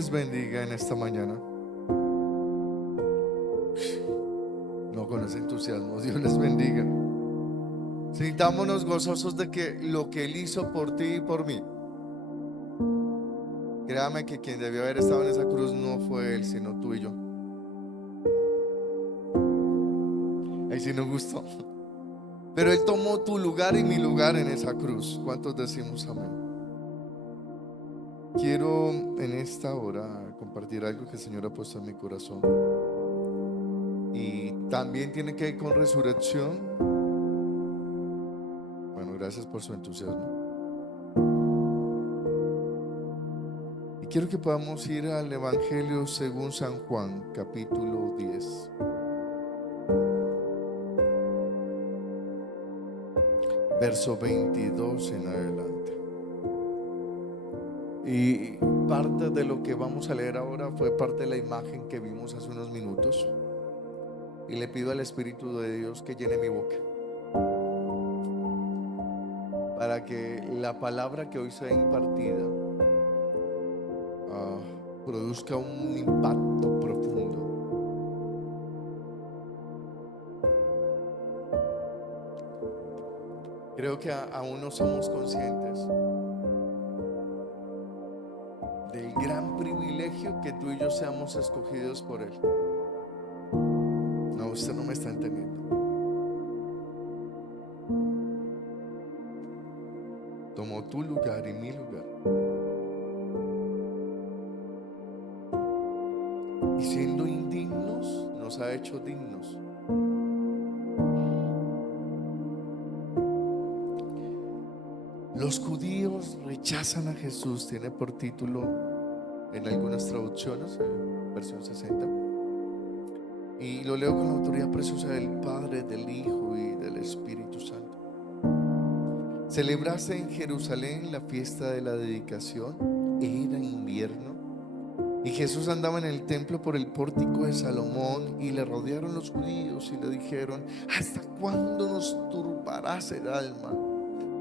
les bendiga en esta mañana. No con ese entusiasmo, Dios les bendiga. Sintámonos gozosos de que lo que Él hizo por ti y por mí. Créame que quien debió haber estado en esa cruz no fue Él, sino tú y yo. Ahí sí nos gustó. Pero Él tomó tu lugar y mi lugar en esa cruz. ¿Cuántos decimos amén? Quiero en esta hora compartir algo que el Señor ha puesto en mi corazón. Y también tiene que ver con resurrección. Bueno, gracias por su entusiasmo. Y quiero que podamos ir al Evangelio según San Juan, capítulo 10. Verso 22 en adelante. Y parte de lo que vamos a leer ahora fue parte de la imagen que vimos hace unos minutos. Y le pido al Espíritu de Dios que llene mi boca, para que la palabra que hoy sea impartida produzca un impacto profundo. Creo que aún no somos conscientes del gran privilegio que tú y yo seamos escogidos por Él. No, usted no me está entendiendo. Tomó tu lugar y mi lugar. Y siendo indignos, nos ha hecho dignos. Los judíos rechazan a Jesús, tiene por título en algunas traducciones, versión 60. Y lo leo con la autoridad preciosa del Padre, del Hijo y del Espíritu Santo. Celebrase en Jerusalén la fiesta de la dedicación. Era invierno y Jesús andaba en el templo por el pórtico de Salomón, y le rodearon los judíos y le dijeron: ¿hasta cuándo nos turbarás el alma?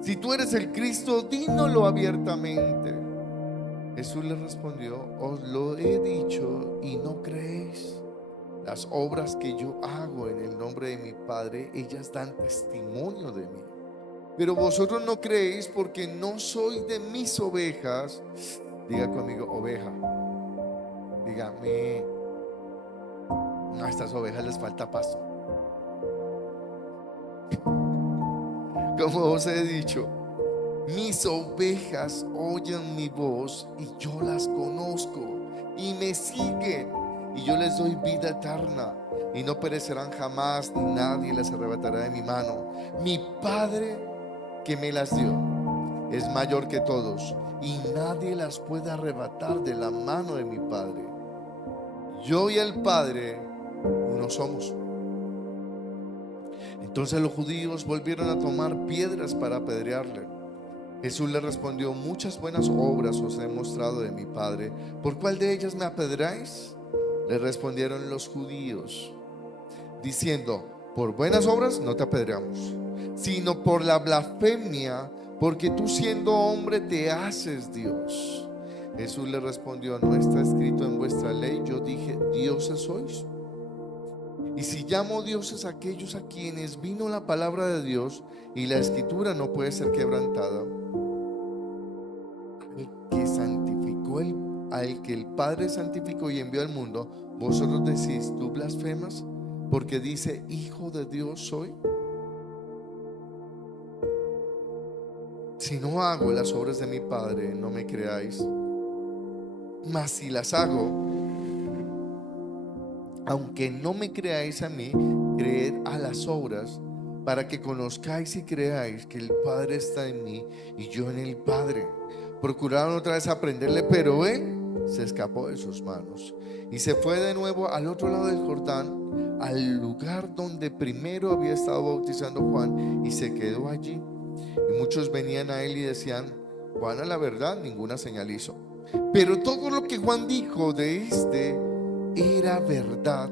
Si tú eres el Cristo, dínoslo abiertamente. Jesús le respondió: os lo he dicho y no creéis. Las obras que yo hago en el nombre de mi Padre, ellas dan testimonio de mí. Pero vosotros no creéis, porque no soy de mis ovejas. Diga conmigo, oveja. Dígame, a estas ovejas les falta pasto. Como os he dicho, mis ovejas oyen mi voz y yo las conozco y me siguen, y yo les doy vida eterna y no perecerán jamás, ni nadie las arrebatará de mi mano. Mi Padre que me las dio es mayor que todos, y nadie las puede arrebatar de la mano de mi Padre. Yo y el Padre uno somos. Entonces los judíos volvieron a tomar piedras para apedrearle. Jesús le respondió: muchas buenas obras os he mostrado de mi Padre, ¿por cuál de ellas me apedreáis? Le respondieron los judíos, diciendo: por buenas obras no te apedreamos, sino por la blasfemia, porque tú siendo hombre te haces Dios. Jesús le respondió: ¿no está escrito en vuestra ley, yo dije, dioses sois? Y si llamo dioses a aquellos a quienes vino la palabra de Dios, y la escritura no puede ser quebrantada, al que el Padre santificó y envió al mundo, vosotros decís: tú blasfemas, porque dice, hijo de Dios soy. Si no hago las obras de mi Padre, no me creáis. Mas si las hago, aunque no me creáis a mí, creed a las obras, para que conozcáis y creáis que el Padre está en mí y yo en el Padre. Procuraron otra vez aprenderle, pero él se escapó de sus manos y se fue de nuevo al otro lado del Jordán, al lugar donde primero había estado bautizando Juan, y se quedó allí. Y muchos venían a él y decían: Juan a la verdad ninguna señal hizo, pero todo lo que Juan dijo de este era verdad,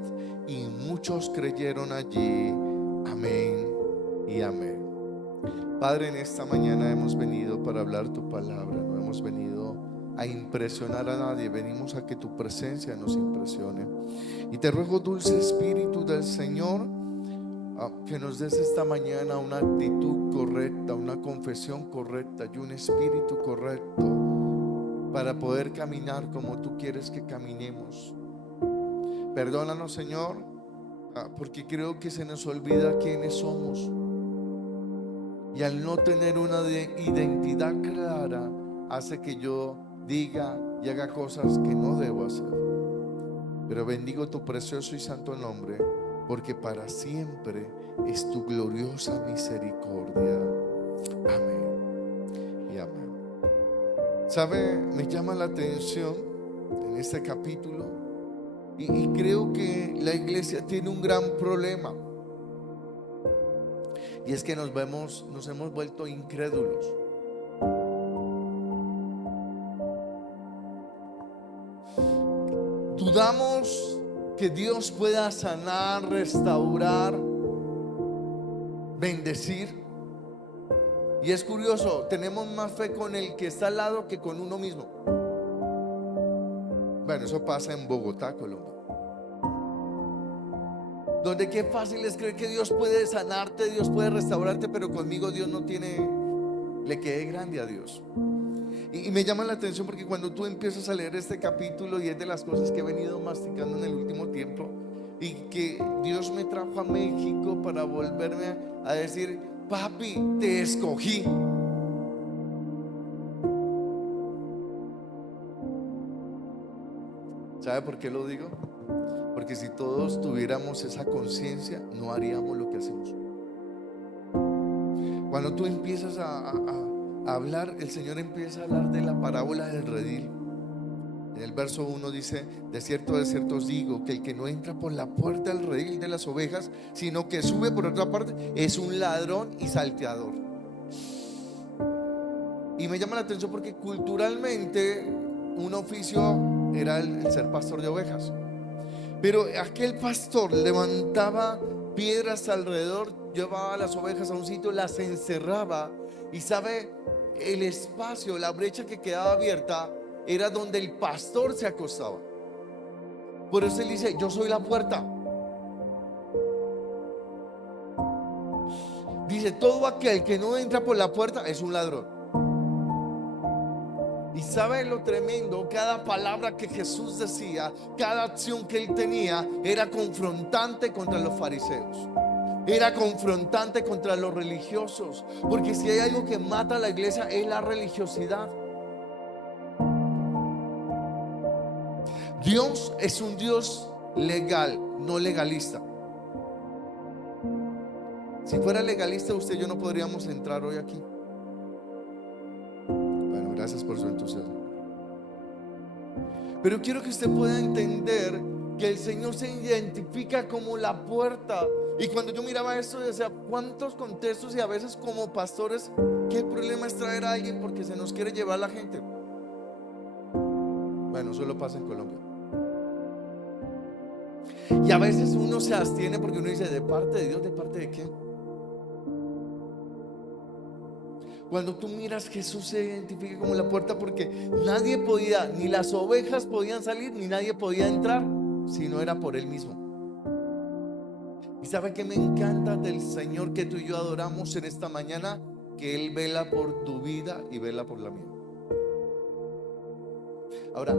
y muchos creyeron allí. Amén y amén. Padre, en esta mañana hemos venido para hablar tu palabra, no hemos venido a impresionar a nadie, venimos a que tu presencia nos impresione. Y te ruego, dulce Espíritu del Señor, que nos des esta mañana una actitud correcta, una confesión correcta y un espíritu correcto para poder caminar como tú quieres que caminemos. Perdónanos, Señor, porque creo que se nos olvida quiénes somos. Y al no tener una identidad clara, hace que yo diga y haga cosas que no debo hacer. Pero bendigo tu precioso y santo nombre, porque para siempre es tu gloriosa misericordia. Amén y amén. ¿Sabe? Me llama la atención en este capítulo, y creo que la iglesia tiene un gran problema. Y es que nos hemos vuelto incrédulos. Dudamos que Dios pueda sanar, restaurar, bendecir. Y es curioso, tenemos más fe con el que está al lado que con uno mismo. Bueno, eso pasa en Bogotá, Colombia, donde qué fácil es creer que Dios puede sanarte, Dios puede restaurarte, pero conmigo Dios no tiene, le quede grande a Dios. Y me llama la atención porque cuando tú empiezas a leer este capítulo, y es de las cosas que he venido masticando en el último tiempo, y que Dios me trajo a México para volverme a decir: papi, te escogí. ¿Sabe por qué lo digo? Porque si todos tuviéramos esa conciencia, no haríamos lo que hacemos. Cuando tú empiezas a hablar, el Señor empieza a hablar de la parábola del redil. En el verso 1 dice: de cierto os digo, que el que no entra por la puerta del redil de las ovejas, sino que sube por otra parte, es un ladrón y salteador. Y me llama la atención porque culturalmente un oficio era el ser pastor de ovejas. Pero aquel pastor levantaba piedras alrededor, llevaba las ovejas a un sitio, las encerraba, y sabe, el espacio, la brecha que quedaba abierta era donde el pastor se acostaba. Por eso él dice: yo soy la puerta. Dice: todo aquel que no entra por la puerta es un ladrón. Y sabe lo tremendo, cada palabra que Jesús decía, cada acción que él tenía, era confrontante contra los fariseos, era confrontante contra los religiosos. Porque si hay algo que mata a la iglesia, es la religiosidad. Dios es un Dios legal, no legalista. Si fuera legalista, usted y yo no podríamos entrar hoy aquí. Bueno, gracias por su entusiasmo. Pero quiero que usted pueda entender que el Señor se identifica como la puerta. Y cuando yo miraba esto, decía: cuántos contextos, y a veces como pastores, qué problema es traer a alguien porque se nos quiere llevar la gente. Bueno, eso lo pasa en Colombia. Y a veces uno se abstiene porque uno dice: ¿de parte de Dios? ¿De parte de qué? Cuando tú miras, Jesús se identifica como la puerta, porque nadie podía, ni las ovejas podían salir, ni nadie podía entrar si no era por Él mismo. ¿Y sabe qué me encanta del Señor que tú y yo adoramos en esta mañana? Que Él vela por tu vida y vela por la mía. Ahora,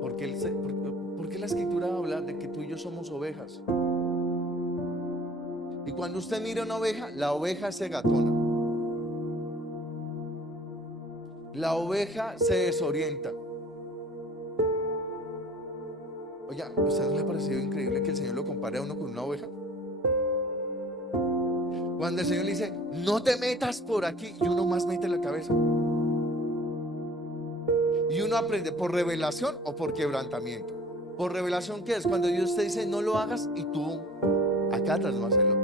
¿por qué la Escritura habla de que tú y yo somos ovejas? Y cuando usted mira una oveja, la oveja se gatona, la oveja se desorienta. Oye, ¿a usted no le ha parecido increíble que el Señor lo compare a uno con una oveja? Cuando el Señor le dice: no te metas por aquí, y uno más mete la cabeza. Y uno aprende por revelación o por quebrantamiento. Por revelación, ¿qué es? Cuando Dios te dice: no lo hagas, y tú acatas no hacerlo.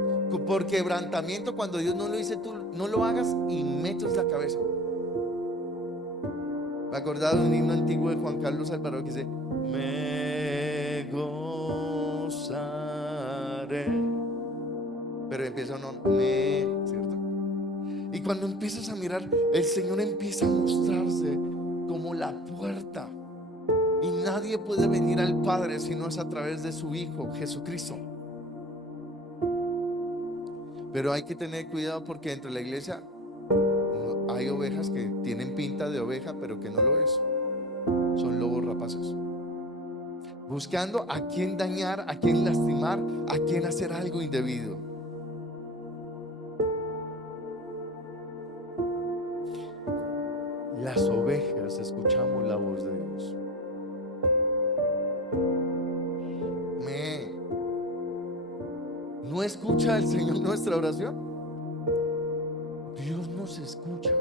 Por quebrantamiento, cuando Dios no lo dice, tú no lo hagas y metes la cabeza. Me acordaba de un himno antiguo de Juan Carlos Alvarado que dice: me gozaré. Pero empieza uno, ¿cierto? Y cuando empiezas a mirar, el Señor empieza a mostrarse como somos la puerta. Y nadie puede venir al Padre si no es a través de su Hijo Jesucristo. Pero hay que tener cuidado porque dentro de la iglesia hay ovejas que tienen pinta de oveja, pero que no lo es. Son lobos rapaces, buscando a quién dañar, a quién lastimar, a quién hacer algo indebido. Las ovejas escuchamos la voz de Dios. ¿No escucha el Señor nuestra oración? Dios nos escucha.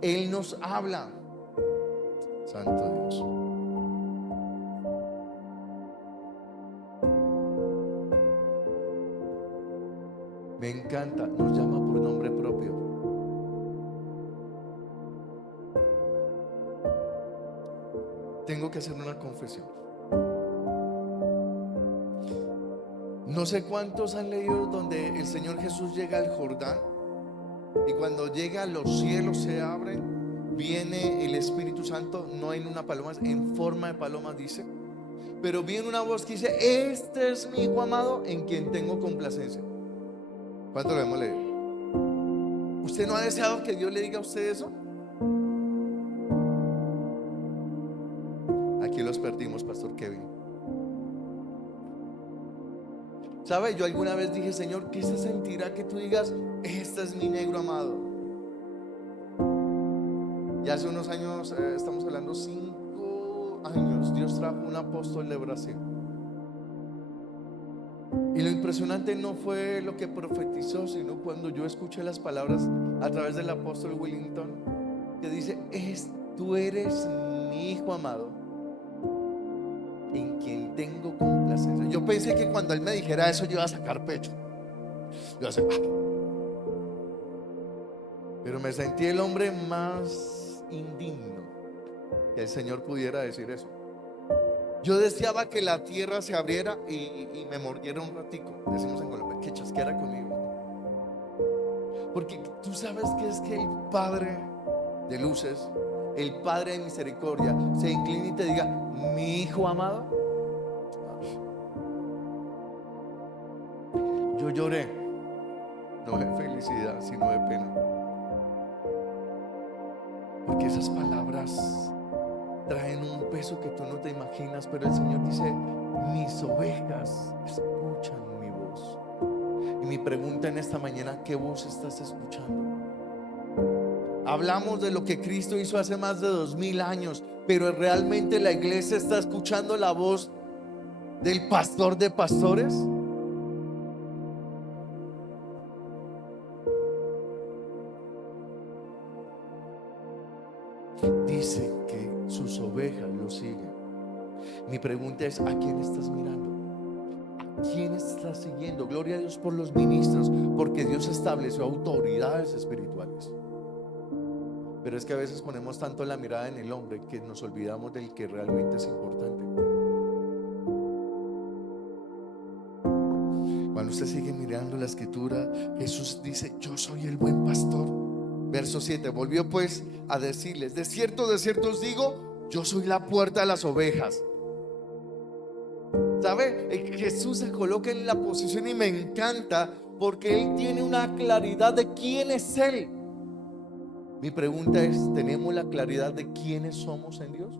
Él nos habla. Santo Dios. Me encanta, nos llama por nombre propio. Tengo que hacer una confesión. No sé cuántos han leído donde el Señor Jesús llega al Jordán y cuando llega los cielos se abren, viene el Espíritu Santo, no en una paloma, en forma de paloma dice, pero viene una voz que dice: este es mi Hijo amado en quien tengo complacencia. ¿Cuánto lo hemos leído? ¿Usted no ha deseado que Dios le diga a usted eso? Aquí los perdimos, Pastor Kevin. ¿Sabe? Yo alguna vez dije: Señor, ¿qué se sentirá que tú digas: este es mi negro amado? Y hace unos años, estamos hablando 5 años, Dios trajo un apóstol de Brasil. Y lo impresionante no fue lo que profetizó, sino cuando yo escuché las palabras a través del apóstol Willington, que dice: tú eres mi Hijo amado en quien tengo complacencia. Yo pensé que cuando él me dijera eso yo iba a sacar pecho, yo iba a hacer pero me sentí el hombre más indigno que el Señor pudiera decir eso. Yo deseaba que la tierra se abriera y me mordiera un ratico, decimos en Colombia, que chasqueara conmigo. Porque tú sabes que es que el Padre de luces, el Padre de misericordia, se incline y te diga: mi Hijo amado. Yo lloré, no de felicidad, sino de pena, porque esas palabras traen un peso que tú no te imaginas. Pero el Señor dice: mis ovejas escuchan mi voz. Y mi pregunta en esta mañana: ¿qué voz estás escuchando? Hablamos de lo que Cristo hizo hace más de 2000 años, pero ¿realmente la iglesia está escuchando la voz del pastor de pastores? Dice que sus ovejas lo siguen. Mi pregunta es: ¿a quién estás mirando? ¿A quién estás siguiendo? Gloria a Dios por los ministros, porque Dios estableció autoridades espirituales. Pero es que a veces ponemos tanto la mirada en el hombre que nos olvidamos del que realmente es importante. Cuando usted sigue mirando la escritura, Jesús dice: yo soy el buen pastor. Verso 7, volvió pues a decirles: de cierto os digo, yo soy la puerta de las ovejas. ¿Sabe? Jesús se coloca en la posición y me encanta porque Él tiene una claridad de quién es Él. Mi pregunta es: ¿tenemos la claridad de quiénes somos en Dios?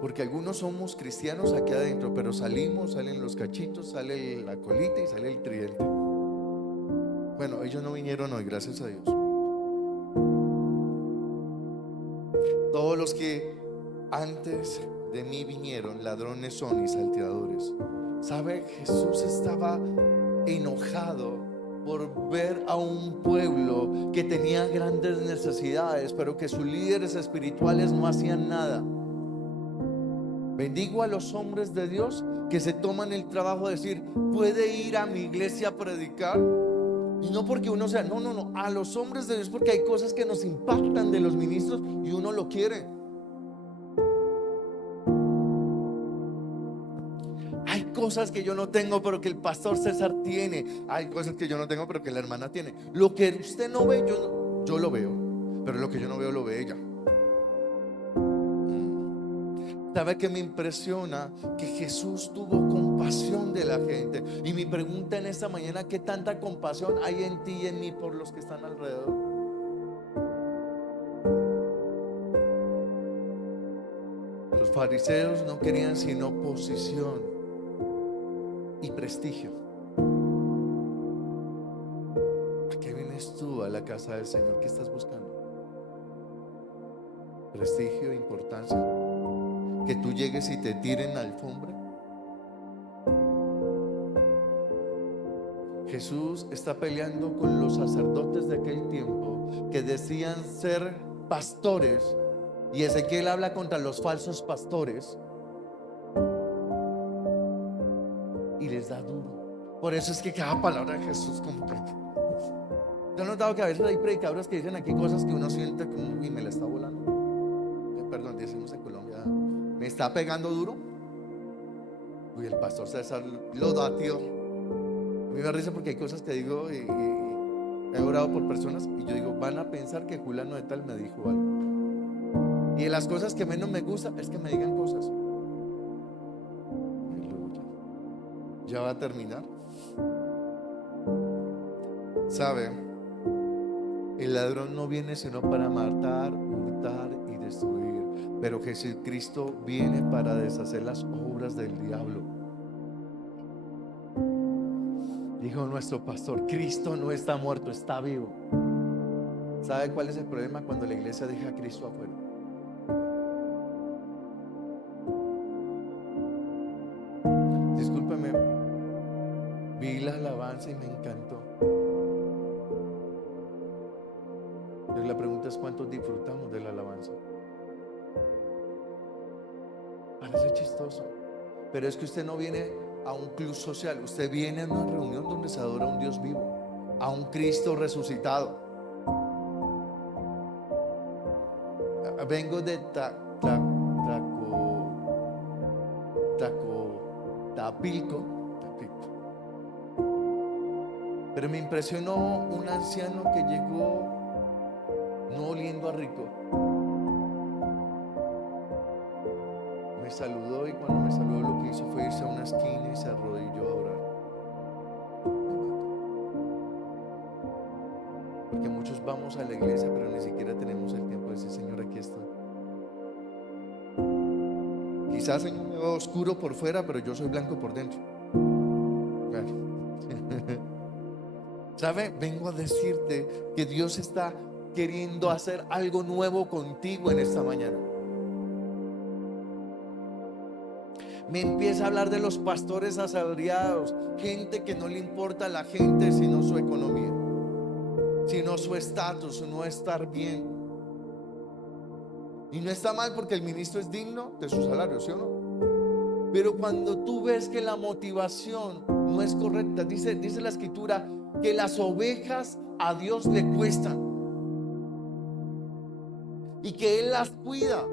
Porque algunos somos cristianos aquí adentro, pero salimos, salen los cachitos, sale la colita y sale el tridente. Bueno, ellos no vinieron hoy, gracias a Dios. Todos los que antes de mí vinieron, ladrones son y salteadores. ¿Sabe? Jesús estaba enojado por ver a un pueblo que tenía grandes necesidades, pero que sus líderes espirituales no hacían nada. Bendigo a los hombres de Dios que se toman el trabajo de decir: puede ir a mi iglesia a predicar. Y no porque uno sea, no, a los hombres de Dios, porque hay cosas que nos impactan de los ministros y uno lo quiere. Hay cosas que yo no tengo, pero que el pastor César tiene. Hay cosas que yo no tengo, pero que la hermana tiene. Lo que usted no ve, yo lo veo. Pero lo que yo no veo, lo ve ella. ¿Sabe qué me impresiona? Que Jesús tuvo compasión de la gente. Y mi pregunta en esta mañana: ¿qué tanta compasión hay en ti y en mí por los que están alrededor? Los fariseos no querían sino posición y prestigio. ¿A qué vienes tú a la casa del Señor? ¿Qué estás buscando? Prestigio, importancia, que tú llegues y te tiren la alfombra. Jesús está peleando con los sacerdotes de aquel tiempo que decían ser pastores, y Ezequiel habla contra los falsos pastores y les da duro. Por eso es que cada palabra de Jesús como que... Yo he notado que a veces hay predicadores que dicen aquí cosas que uno siente como, y me la está volando. Perdón, decimos en Colombia, me está pegando duro. Uy, el pastor César lo da, tío. A mí me da risa porque hay cosas que digo y he orado por personas y yo digo, van a pensar que Juliano de tal me dijo algo. Y de las cosas que menos me gusta es que me digan cosas. Aleluya. Ya va a terminar. ¿Sabe? El ladrón no viene sino para matar, hurtar y destruir. Pero Jesucristo viene para deshacer las obras del diablo. Dijo nuestro pastor: Cristo no está muerto, está vivo. ¿Sabe cuál es el problema cuando la iglesia deja a Cristo afuera? Discúlpeme, vi la alabanza y me encantó. Pero la pregunta es: ¿cuántos disfrutamos de la alabanza? Parece chistoso, pero es que usted no viene a un club social. Usted viene a una reunión donde se adora a un Dios vivo, a un Cristo resucitado. Vengo de Tapilco, pero me impresionó un anciano que llegó no oliendo a rico. Me saludó y cuando me saludó lo que hizo fue irse a una esquina y se arrodilló a orar. Porque muchos vamos a la iglesia pero ni siquiera tenemos el tiempo de decir: Señor, aquí estoy. Quizás Señor me veo oscuro por fuera, pero yo soy blanco por dentro. Bueno. ¿Sabe? Vengo a decirte que Dios está queriendo hacer algo nuevo contigo en esta mañana. Me empieza a hablar de los pastores asalariados, gente que no le importa a la gente sino su economía, sino su estatus, no estar bien. Y no está mal porque el ministro es digno de su salario, ¿sí o no? Pero cuando tú ves que la motivación no es correcta, dice la escritura que las ovejas a Dios le cuestan y que Él las cuida.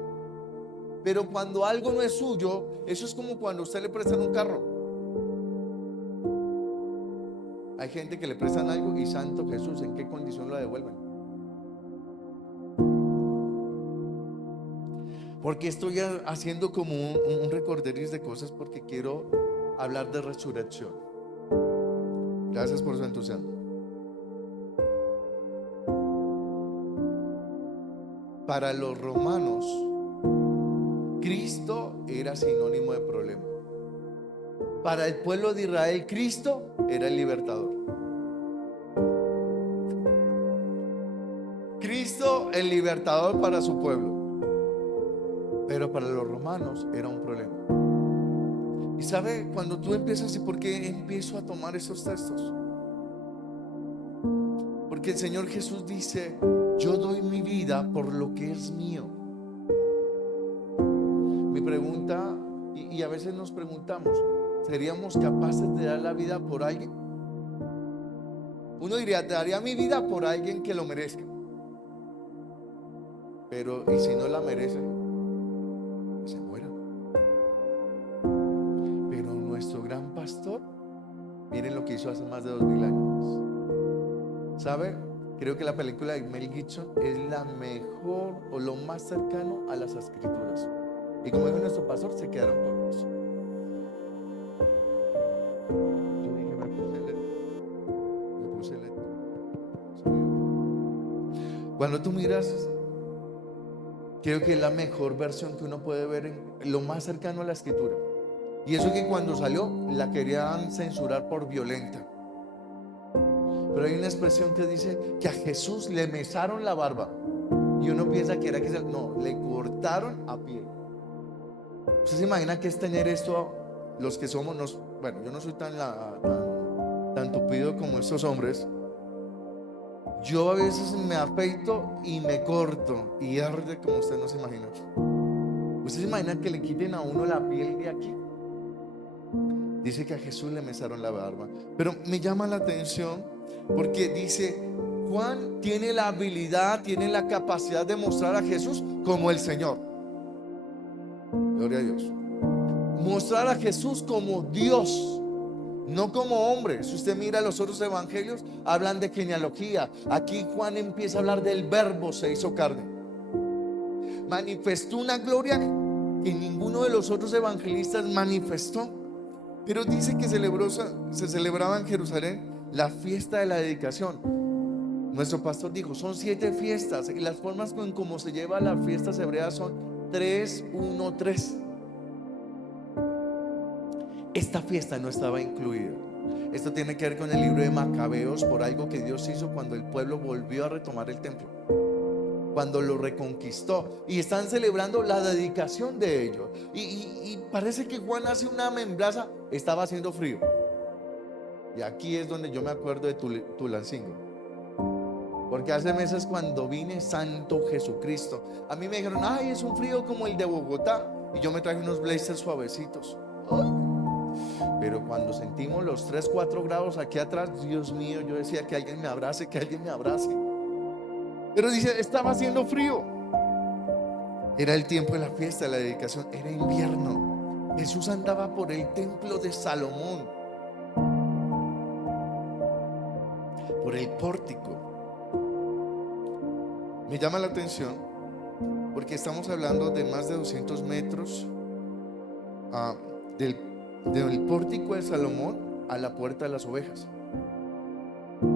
Pero cuando algo no es suyo, eso es como cuando a usted le prestan un carro. Hay gente que le prestan algo y santo Jesús, ¿en qué condición lo devuelven? Porque estoy haciendo como un recorderis de cosas porque quiero hablar de resurrección. Gracias por su entusiasmo. Para los romanos, Cristo era sinónimo de problema. Para el pueblo de Israel, Cristo era el libertador. Cristo el libertador para su pueblo. Pero para los romanos era un problema. Y sabe, cuando tú empiezas, ¿y por qué empiezo a tomar esos textos? Porque el Señor Jesús dice: yo doy mi vida por lo que es mío. Mi pregunta, y a veces nos preguntamos: ¿seríamos capaces de dar la vida por alguien? Uno diría: daría mi vida por alguien que lo merezca. Pero ¿y si no la merece? Que se muera. Pero nuestro gran Miren lo que hizo hace más de 2000 años. ¿Sabe? Creo que la película de Mel Gibson es la mejor o lo más cercano a las escrituras. Y como dijo nuestro pastor, se quedaron cortos. Yo dije, me puse LED. Cuando tú miras, creo que es la mejor versión que uno puede ver, en lo más cercano a la escritura. Y eso que cuando salió la querían censurar por violenta. Pero hay una expresión que dice que a Jesús le mesaron la barba. Y uno piensa que era que no, le cortaron a pie. ¿Usted se imagina que es tener esto? Los que somos, bueno, yo no soy tan tupido como estos hombres. Yo a veces me afeito y me corto y arde como usted no se imagina. ¿Usted se imagina que le quiten a uno la piel de aquí? Dice que a Jesús le mesaron la barba. Pero me llama la atención porque dice, Juan tiene la habilidad, tiene la capacidad de mostrar a Jesús como el Señor. Gloria a Dios. Mostrar a Jesús como Dios, no como hombre. Si usted mira los otros evangelios, hablan de genealogía. Aquí Juan empieza a hablar del Verbo se hizo carne. Manifestó una gloria que ninguno de los otros evangelistas manifestó. Pero dice que se celebraba en Jerusalén la fiesta de la dedicación. Nuestro pastor dijo, son 7 fiestas. Y las formas en cómo se lleva las fiestas hebreas son 3, 1, 3. Esta fiesta no estaba incluida. Esto tiene que ver con el libro de Macabeos, por algo que Dios hizo cuando el pueblo volvió a retomar el templo, cuando lo reconquistó, y están celebrando la dedicación de ellos. Y parece que Juan hace una membranza. Estaba haciendo frío, y aquí es donde yo me acuerdo de Tulancingo, porque hace meses cuando vine, Santo Jesucristo, a mí me dijeron, ay, es un frío como el de Bogotá, y yo me traje unos blazers suavecitos. Pero cuando sentimos los 3, 4 grados aquí atrás, Dios mío, yo decía que alguien me abrace, que alguien me abrace. Pero dice, estaba haciendo frío. Era el tiempo de la fiesta, de la dedicación. Era invierno. Jesús andaba por el templo de Salomón, por el pórtico. Me llama la atención porque estamos hablando de más de 200 metros del pórtico de Salomón a la puerta de las ovejas.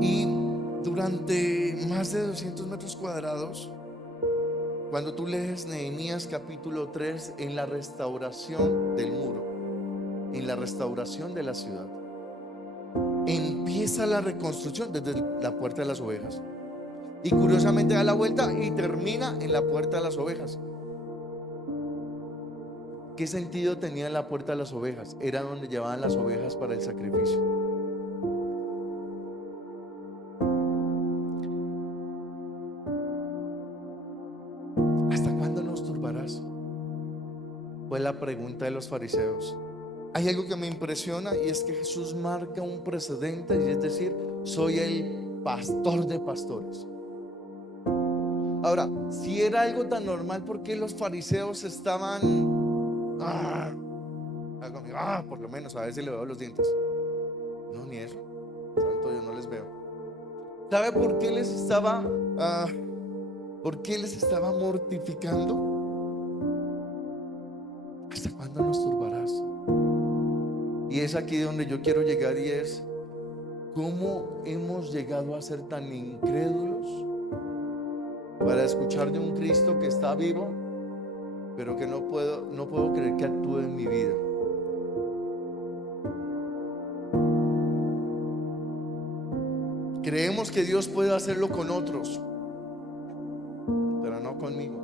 Y durante más de 200 metros cuadrados, cuando tú lees Nehemías capítulo 3, en la restauración del muro, en la restauración de la ciudad, empieza la reconstrucción desde la puerta de las ovejas. Y curiosamente da la vuelta y termina en la puerta de las ovejas. ¿Qué sentido tenía la puerta de las ovejas? Era donde llevaban las ovejas para el sacrificio. ¿Hasta cuándo nos turbarás? Fue la pregunta de los fariseos. Hay algo que me impresiona, y es que Jesús marca un precedente, y es decir, soy el pastor de pastores. Ahora, si era algo tan normal, ¿por qué los fariseos estaban por lo menos a ver si le veo los dientes? No, ni eso. Santo Dios, no les veo. ¿Sabe por qué les estaba mortificando? ¿Hasta cuándo nos turbarás? Y es aquí donde yo quiero llegar, y es cómo hemos llegado a ser tan incrédulos para escuchar de un Cristo que está vivo, pero que no puedo creer que actúe en mi vida. Creemos que Dios puede hacerlo con otros, pero no conmigo.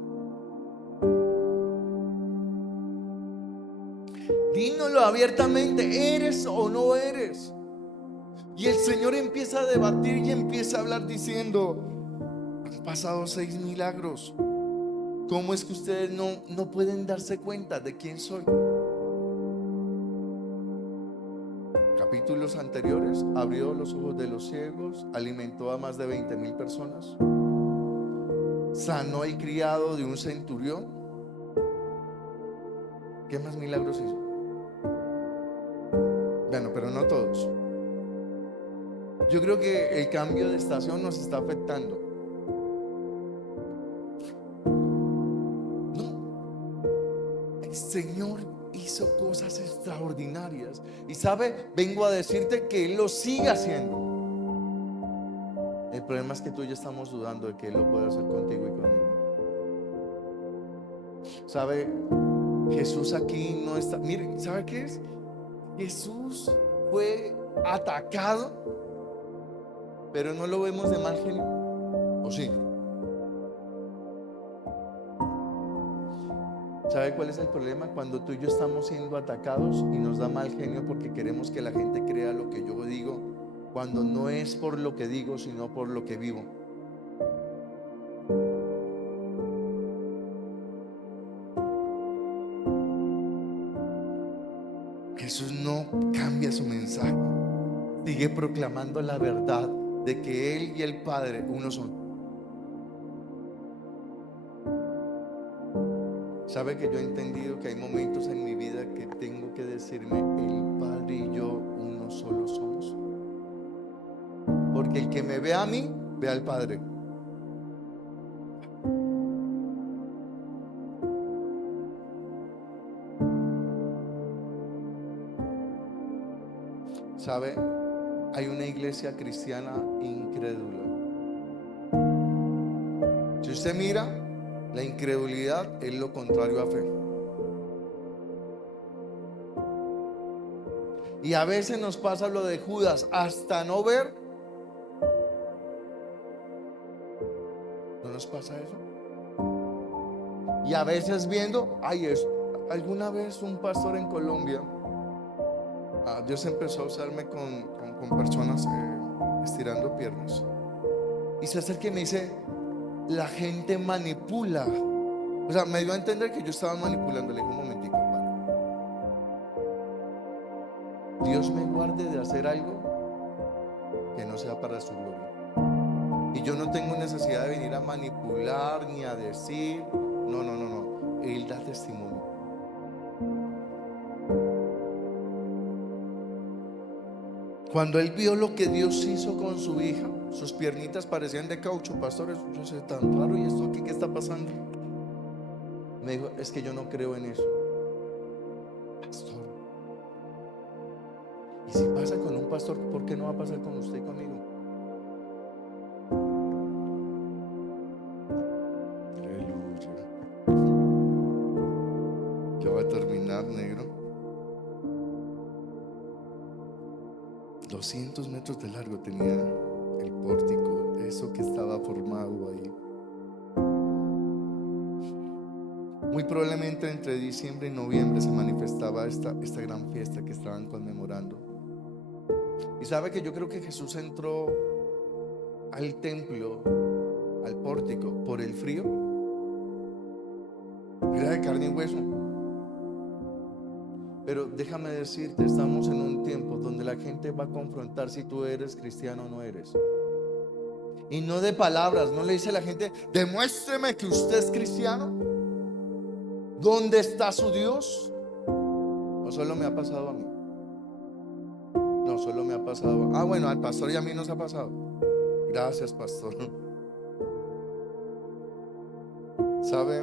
Dínoslo abiertamente, ¿eres o no eres? Y el Señor empieza a debatir y empieza a hablar diciendo, han pasado 6 milagros. ¿Cómo es que ustedes no pueden darse cuenta de quién soy? Capítulos anteriores, abrió los ojos de los ciegos, alimentó a más de 20,000 personas, sanó al criado de un centurión. ¿Qué más milagros hizo? Bueno, pero no todos. Yo creo que el cambio de estación nos está afectando. No, el Señor hizo cosas extraordinarias. Y sabe, vengo a decirte que Él lo sigue haciendo. El problema es que tú y yo estamos dudando de que Él lo pueda hacer contigo y conmigo. ¿Sabe? Jesús aquí no está. Miren, ¿sabe qué es? Jesús fue atacado, pero no lo vemos de mal genio. ¿O sí? ¿Sabe cuál es el problema? Cuando tú y yo estamos siendo atacados y nos da mal genio porque queremos que la gente crea lo que yo digo, cuando no es por lo que digo, sino por lo que vivo. Jesús no cambia su mensaje. Sigue proclamando la verdad de que Él y el Padre uno son. Sabe que yo he entendido que hay momentos en mi vida que tengo que decirme: el Padre y yo uno solo somos. Porque el que me ve a mí, ve al Padre. ¿Sabe? Hay una iglesia cristiana incrédula. Si usted mira, la incredulidad es lo contrario a fe. Y a veces nos pasa lo de Judas, hasta no ver. ¿No nos pasa eso? Y a veces viendo, ay, es. Alguna vez un pastor en Colombia, Dios empezó a usarme con personas estirando piernas. Y se acerca y me dice: la gente manipula. O sea, me dio a entender que yo estaba manipulando. Le dije: un momentico, para. Dios me guarde de hacer algo que no sea para su gloria. Y yo no tengo necesidad de venir a manipular ni a decir. No, no, no, no. Él da testimonio. Cuando él vio lo que Dios hizo con su hija, sus piernitas parecían de caucho, pastores. Yo sé, tan raro. ¿Y esto aquí qué está pasando? Me dijo: es que yo no creo en eso, pastor. Y si pasa con un pastor, ¿por qué no va a pasar con usted y conmigo? Aleluya. Ya va a terminar, negro. 200 metros de largo tenía el pórtico, eso que estaba formado ahí. Muy probablemente entre diciembre y noviembre se manifestaba esta gran fiesta que estaban conmemorando. Y sabe que yo creo que Jesús entró al templo, al pórtico, por el frío. Era de carne y hueso. Pero déjame decirte, estamos en un tiempo donde la gente va a confrontar si tú eres cristiano o no eres. Y no de palabras. No le dice a la gente: demuéstreme que usted es cristiano. ¿Dónde está su Dios? ¿O solo me ha pasado a mí? No, solo me ha pasado. Bueno, al pastor y a mí nos ha pasado. Gracias, pastor. ¿Sabe?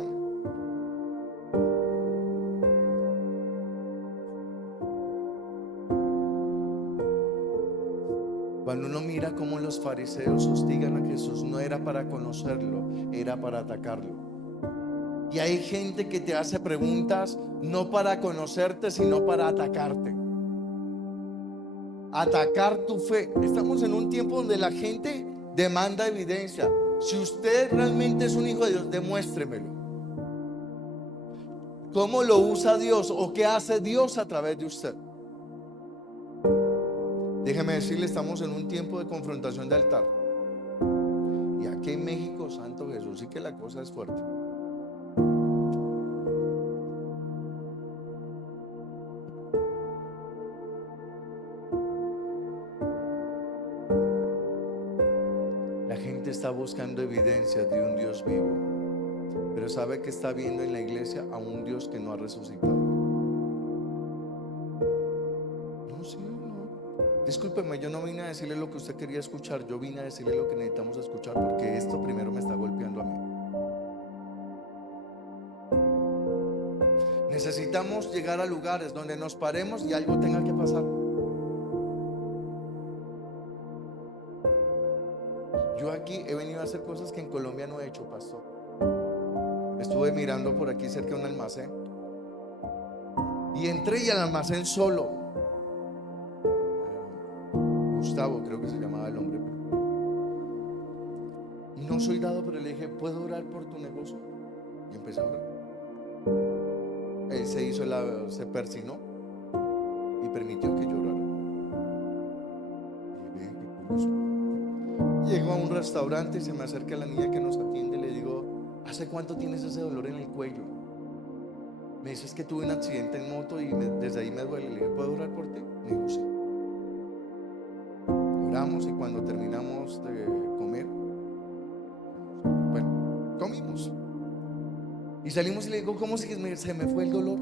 Cuando uno mira cómo los fariseos hostigan a Jesús, no era para conocerlo, era para atacarlo. Y hay gente que te hace preguntas no para conocerte, sino para atacarte. Atacar tu fe. Estamos en un tiempo donde la gente demanda evidencia. Si usted realmente es un hijo de Dios, demuéstremelo. ¿Cómo lo usa Dios o qué hace Dios a través de usted? Déjeme decirle, estamos en un tiempo de confrontación de altar. Y aquí en México, Santo Jesús, sí que la cosa es fuerte. La gente está buscando evidencias de un Dios vivo, pero sabe que está viendo en la iglesia a un Dios que no ha resucitado. No, sí, no. Discúlpeme, yo no vine a decirle lo que usted quería escuchar, yo vine a decirle lo que necesitamos escuchar, porque esto primero me está golpeando a mí. Necesitamos llegar a lugares donde nos paremos y algo tenga que pasar. Yo aquí he venido a hacer cosas que en Colombia no he hecho, pastor. Estuve mirando por aquí cerca de un almacén y entré y al almacén solo. Gustavo, creo que se llamaba el hombre. Y no soy dado, pero le dije, ¿puedo orar por tu negocio? Y empecé a orar. Él se persinó y permitió que yo orara. Y ve, qué curioso. Llego a un restaurante y se me acerca la niña que nos atiende y le digo, ¿hace cuánto tienes ese dolor en el cuello? Me dice, es que tuve un accidente en moto y desde ahí me duele. Le dije, ¿puedo orar por ti? Me dijo, sí. Oramos y cuando terminamos de comer, bueno, comimos. Y salimos y le digo, ¿cómo se me fue el dolor?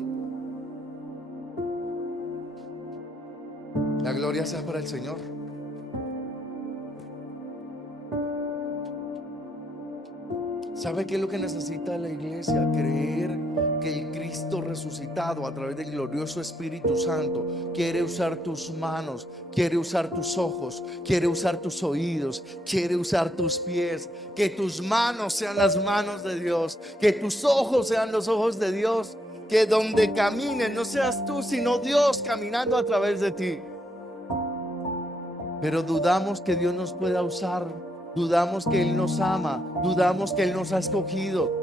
La gloria sea para el Señor. ¿Sabe qué es lo que necesita la iglesia? Creer que el Cristo resucitado a través del glorioso Espíritu Santo quiere usar tus manos, quiere usar tus ojos, quiere usar tus oídos, quiere usar tus pies. Que tus manos sean las manos de Dios, que tus ojos sean los ojos de Dios, que donde camines no seas tú sino Dios caminando a través de ti. Pero dudamos que Dios nos pueda usar, dudamos que Él nos ama, dudamos que Él nos ha escogido.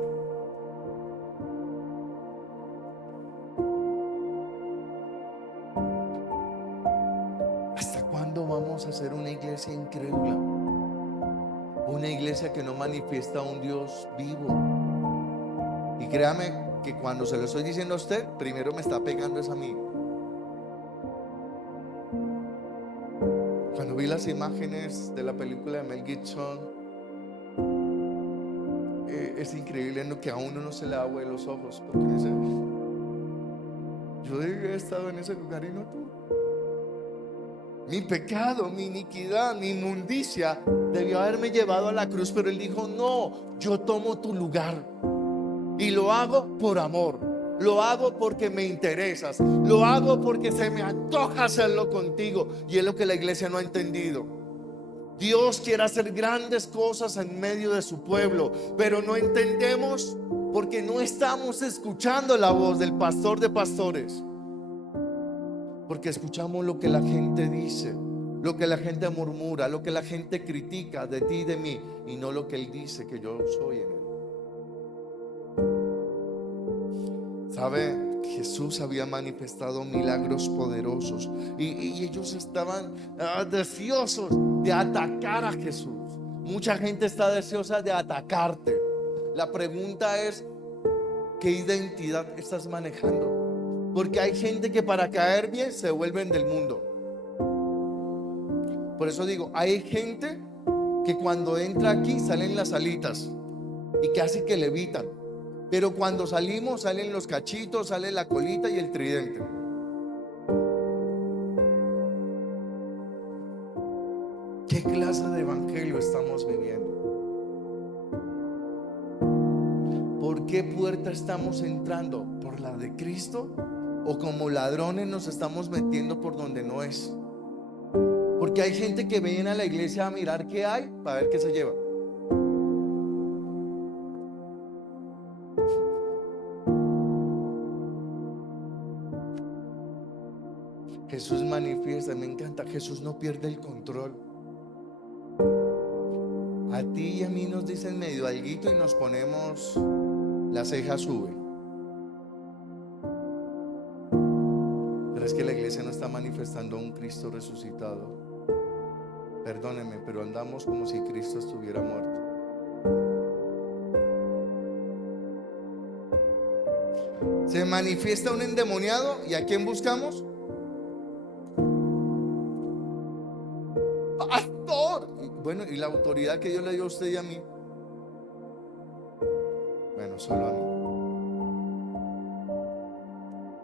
¿Hasta cuándo vamos a ser una iglesia incrédula? Una iglesia que no manifiesta a un Dios vivo. Y créame que cuando se lo estoy diciendo a usted, primero me está pegando es a mí. Cuando vi las imágenes de la película de Mel Gibson, es increíble en lo que a uno no se le agua de los ojos, porque dice, yo he estado en ese lugar y no tú. Mi pecado, mi iniquidad, mi inmundicia debió haberme llevado a la cruz, pero Él dijo, no, yo tomo tu lugar y lo hago por amor, lo hago porque me interesas, lo hago porque se me antoja hacerlo contigo. Y es lo que la iglesia no ha entendido. Dios quiere hacer grandes cosas en medio de su pueblo, pero no entendemos porque no estamos escuchando la voz del pastor de pastores, porque escuchamos lo que la gente dice, lo que la gente murmura, lo que la gente critica de ti y de mí, y no lo que Él dice que yo soy en Él. ¿Sabe? Jesús había manifestado milagros poderosos y ellos estaban deseosos de atacar a Jesús. Mucha gente está deseosa de atacarte. La pregunta es, ¿qué identidad estás manejando? Porque hay gente que para caer bien se vuelven del mundo. Por eso digo, hay gente que cuando entra aquí salen las alitas y casi que levitan. Pero cuando salimos salen los cachitos, sale la colita y el tridente. ¿Qué clase de evangelio estamos viviendo? ¿Por qué puerta estamos entrando? ¿Por la de Cristo? ¿O como ladrones nos estamos metiendo por donde no es? Porque hay gente que viene a la iglesia a mirar qué hay para ver qué se lleva. Jesús manifiesta, me encanta, Jesús no pierde el control. A ti y a mí nos dicen medio alguito y nos ponemos, la ceja sube. Pero es que la iglesia no está manifestando a un Cristo resucitado. Perdónenme, pero andamos como si Cristo estuviera muerto. Se manifiesta un endemoniado y ¿a quién buscamos? Pastor. Bueno, ¿y la autoridad que Dios le dio a usted y a mí? Bueno, solo a mí.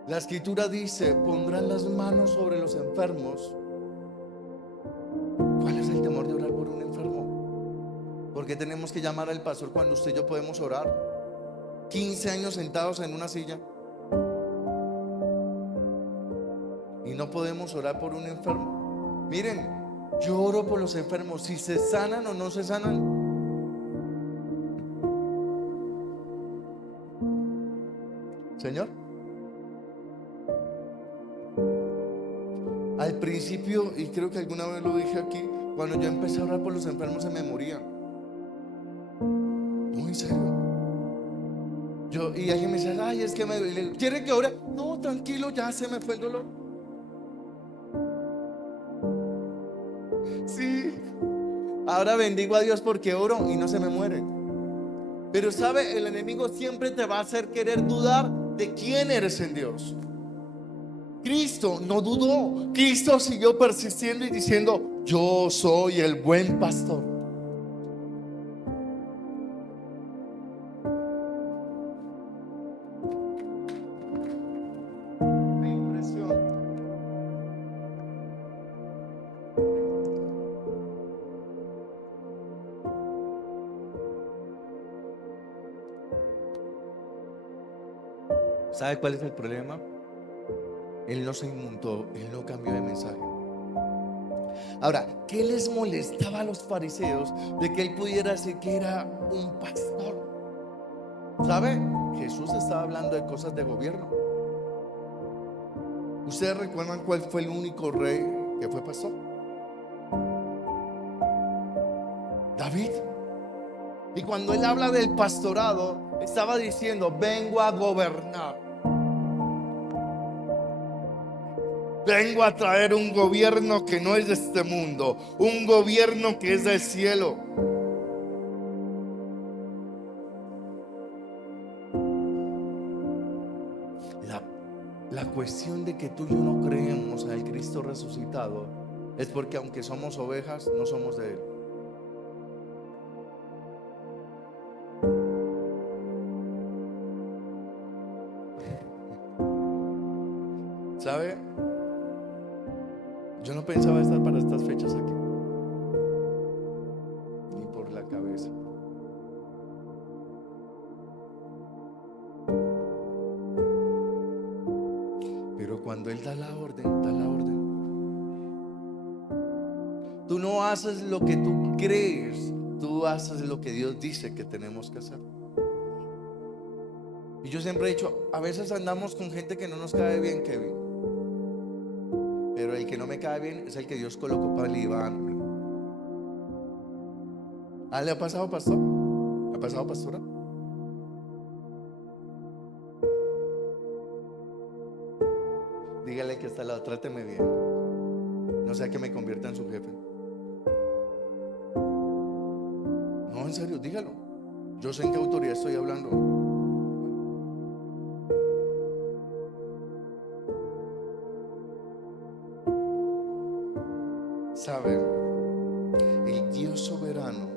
La escritura dice, pondrán las manos sobre los enfermos ¿Cuál es el temor de orar por un enfermo? ¿Por qué tenemos que llamar al pastor cuando usted y yo podemos orar? 15 años sentados en una silla y no podemos orar por un enfermo. Miren, yo oro por los enfermos, si se sanan o no se sanan. Señor, al principio, y creo que alguna vez lo dije aquí, cuando yo empecé a orar por los enfermos se me morían. No, en serio. Y alguien me decía, ay, es que me duele. ¿Quiere que ore? No, tranquilo, ya se me fue el dolor. Sí. Ahora bendigo a Dios porque oro y no se me muere. Pero sabe, el enemigo siempre te va a hacer querer dudar de quién eres en Dios. Cristo no dudó. Cristo siguió persistiendo y diciendo, yo soy el buen pastor. Me impresiona. ¿Sabe cuál es el problema? Él no se inmutó, él no cambió de mensaje. Ahora, ¿qué les molestaba a los fariseos de que él pudiera decir que era un pastor? ¿Sabe? Jesús estaba hablando de cosas de gobierno. ¿Ustedes recuerdan cuál fue el único rey que fue pastor? David. Y cuando él habla del pastorado, estaba diciendo, vengo a gobernar. Vengo a traer un gobierno que no es de este mundo, un gobierno que es del cielo. La cuestión de que tú y yo no creemos en el Cristo resucitado es porque aunque somos ovejas, no somos de Él. ¿Sabe? Yo no pensaba estar para estas fechas aquí, ni por la cabeza. Pero cuando Él da la orden, da la orden. Tú no haces lo que tú crees, tú haces lo que Dios dice que tenemos que hacer. Y yo siempre he dicho, a veces andamos con gente que no nos cae bien, Kevin. Pero el que no me cae bien es el que Dios colocó para el Iván. ¿Le ha pasado, pastor? ¿Le ha pasado, pastora? Dígale que hasta la tráteme bien. No sea que me convierta en su jefe. No, en serio, dígalo. Yo sé en qué autoridad estoy hablando. ¿Sabe? El Dios soberano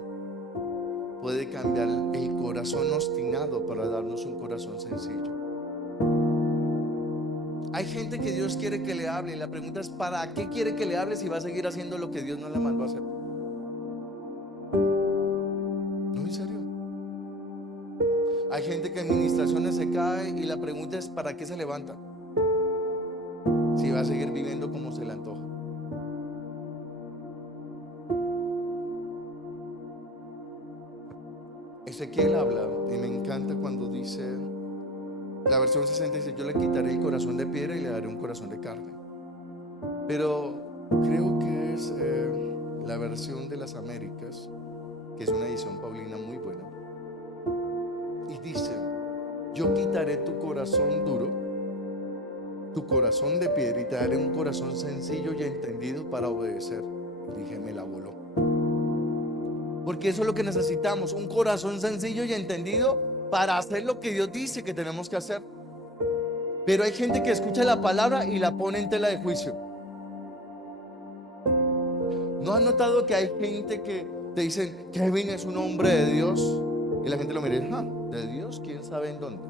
puede cambiar el corazón obstinado para darnos un corazón sencillo. Hay gente que Dios quiere que le hable y la pregunta es, ¿para qué quiere que le hable si va a seguir haciendo lo que Dios no le mandó a hacer? No, en serio. Hay gente que en administraciones se cae y la pregunta es, ¿para qué se levanta? Si va a seguir viviendo como se le antoja. Ezequiel habla y me encanta cuando dice, la versión 60 dice, yo le quitaré el corazón de piedra y le daré un corazón de carne. Pero creo que es la versión de las Américas, que es una edición paulina muy buena. Y dice, yo quitaré tu corazón duro, tu corazón de piedra, y te daré un corazón sencillo y entendido para obedecer. Y dije, me la voló. Porque eso es lo que necesitamos, un corazón sencillo y entendido para hacer lo que Dios dice que tenemos que hacer. Pero hay gente que escucha la palabra y la pone en tela de juicio. ¿No has notado que hay gente que te dicen, Kevin es un hombre de Dios? Y la gente lo mira y dice, ¿de Dios? ¿Quién sabe en dónde?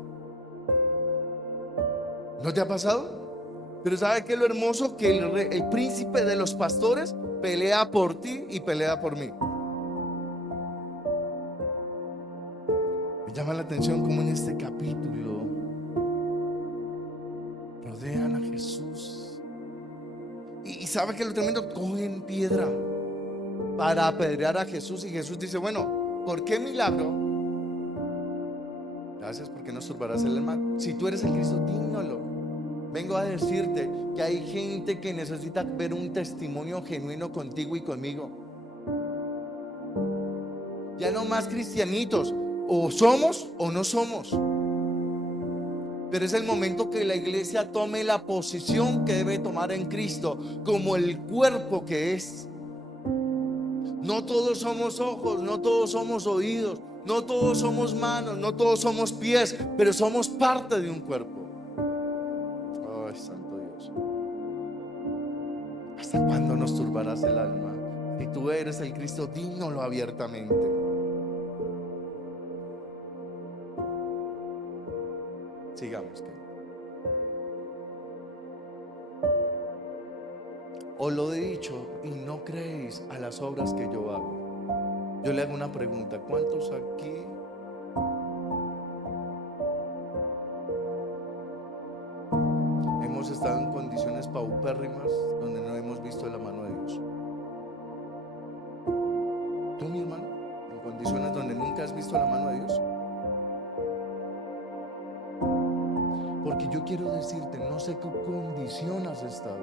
¿No te ha pasado? Pero ¿sabe qué es lo hermoso? Que el príncipe de los pastores pelea por ti y pelea por mí. Me llama la atención cómo en este capítulo rodean a Jesús. Y sabe que lo tremendo, cogen piedra para apedrear a Jesús. Y Jesús dice: bueno, ¿por qué milagro? Gracias, porque nos turbarás el alma. Si tú eres el Cristo, dígnolo. Vengo a decirte que hay gente que necesita ver un testimonio genuino contigo y conmigo. Ya no más cristianitos, o somos o no somos. Pero es el momento que la iglesia tome la posición que debe tomar en Cristo como el cuerpo que es. No todos somos ojos, no todos somos oídos, no todos somos manos, no todos somos pies, pero somos parte de un cuerpo. Ay, santo Dios. ¿Hasta cuándo nos turbarás el alma? Si tú eres el Cristo, dígnolo abiertamente. Sigamos. Os lo he dicho y no creéis a las obras que yo hago. Yo le hago una pregunta: ¿cuántos aquí hemos estado en condiciones paupérrimas donde no hemos visto la mano de Dios? Tú, mi hermano, en condiciones donde nunca has visto la mano de Dios. Porque yo quiero decirte, no sé qué condición has estado,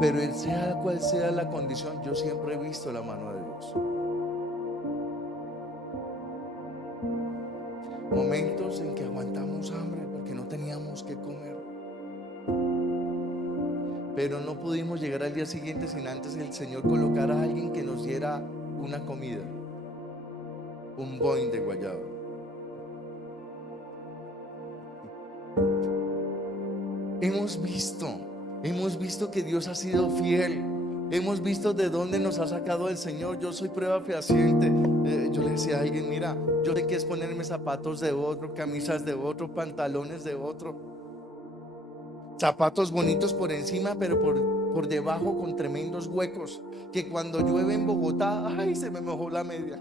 pero sea cual sea la condición, yo siempre he visto la mano de Dios. Momentos en que aguantamos hambre porque no teníamos que comer, pero no pudimos llegar al día siguiente sin antes el Señor colocar a alguien que nos diera una comida, un boing de guayaba. Hemos visto que Dios ha sido fiel. Hemos visto de dónde nos ha sacado el Señor. Yo soy prueba fehaciente. Yo le decía a alguien: mira, yo sé que es ponerme zapatos de otro, camisas de otro, pantalones de otro, zapatos bonitos por encima, pero por debajo con tremendos huecos, que cuando llueve en Bogotá, ay, se me mojó la media.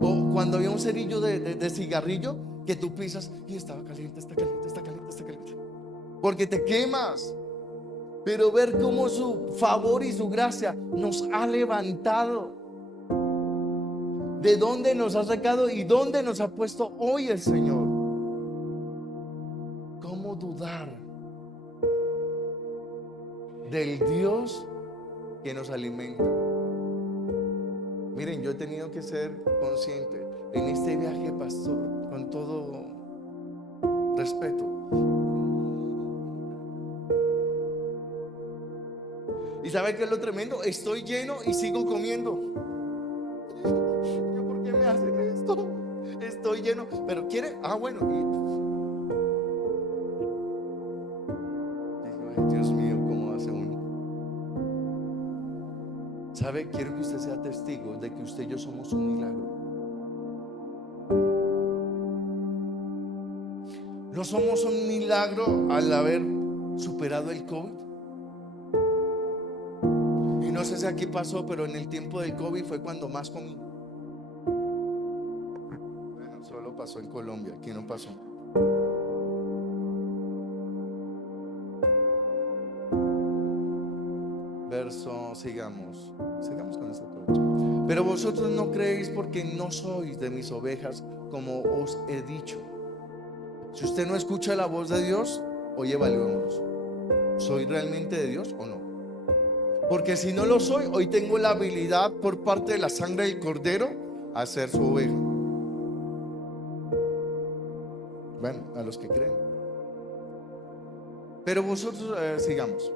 O cuando había un cerillo de cigarrillo que tú pisas y estaba caliente, está caliente, está caliente, está caliente, porque te quemas. Pero ver cómo su favor y su gracia nos ha levantado, de dónde nos ha sacado y dónde nos ha puesto hoy el Señor. ¿Cómo dudar del Dios que nos alimenta? Miren, yo he tenido que ser consciente en este viaje, pastor, con todo respeto. ¿Y sabe qué es lo tremendo? Estoy lleno y sigo comiendo. ¿Por qué me hacen esto? Estoy lleno, pero quiere, bueno. Digo: ay, Dios mío, ¿cómo hace uno? ¿Sabe? Quiero que usted sea testigo de que usted y yo somos un milagro. No somos un milagro al haber superado el COVID. Y no sé si aquí pasó, pero en el tiempo del COVID fue cuando más comí. Bueno, solo pasó en Colombia, aquí no pasó. Verso, sigamos con esta pregunta. Pero vosotros no creéis porque no sois de mis ovejas, como os he dicho. Si usted no escucha la voz de Dios, hoy evaluémonos: ¿soy realmente de Dios o no? Porque si no lo soy, hoy tengo la habilidad por parte de la sangre del Cordero a ser su oveja. Bueno, a los que creen. Pero vosotros, sigamos.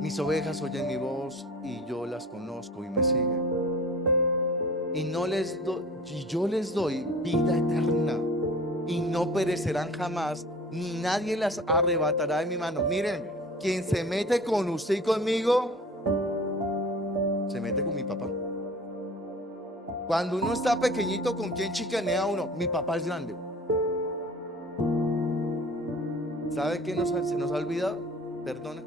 Mis ovejas oyen mi voz y yo las conozco y me siguen. Y yo les doy vida eterna y no perecerán jamás, ni nadie las arrebatará de mi mano. Miren, quien se mete con usted y conmigo, se mete con mi papá. Cuando uno está pequeñito, ¿con quién chicanea uno? Mi papá es grande. ¿Sabe qué se nos ha olvidado? Perdona,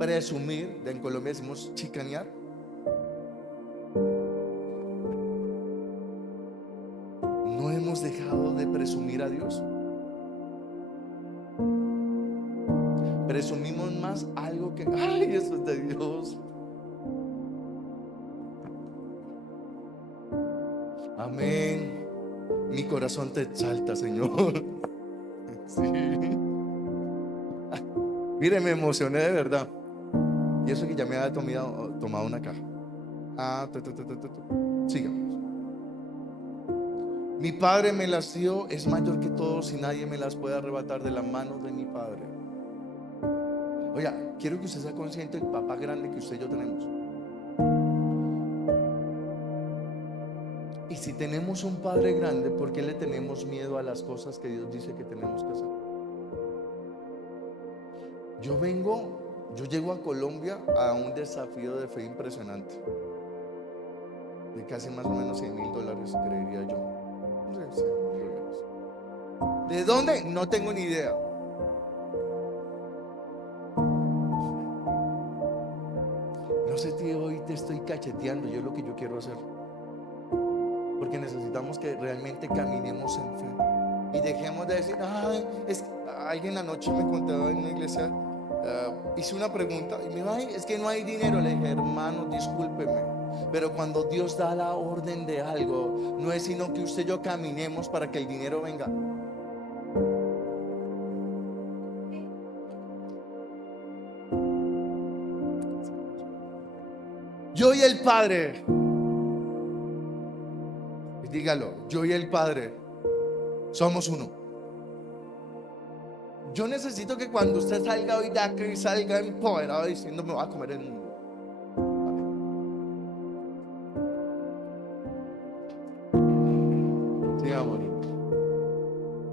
presumir, en Colombia decimos chicanear. No hemos dejado de presumir a Dios. Presumimos más algo que, ay, eso es de Dios. Amén. Mi corazón te exalta, Señor. Sí. Mire, me emocioné de verdad. Y eso que ya me había tomado una caja. Sigamos. Mi Padre me las dio, es mayor que todos y nadie me las puede arrebatar de las manos de mi Padre. Oiga, quiero que usted sea consciente del papá grande que usted y yo tenemos. Y si tenemos un Padre grande, ¿por qué le tenemos miedo a las cosas que Dios dice que tenemos que hacer? Yo llego a Colombia a un desafío de fe impresionante, de casi más o menos $100,000, creería yo. No sé, $100,000. ¿De dónde? No tengo ni idea. No sé si hoy te estoy cacheteando, yo es lo que yo quiero hacer. Porque necesitamos que realmente caminemos en fe y dejemos de decir, ay, es que alguien anoche me contaba en una iglesia, hice una pregunta y me dijo, ay, es que no hay dinero. Le dije, hermano, discúlpeme, pero cuando Dios da la orden de algo, no es sino que usted y yo caminemos para que el dinero venga. Yo y el Padre, dígalo, yo y el Padre somos uno. Yo necesito que cuando usted salga hoy de aquí, salga empoderado diciendo, me voy a comer el mundo. Sigamos.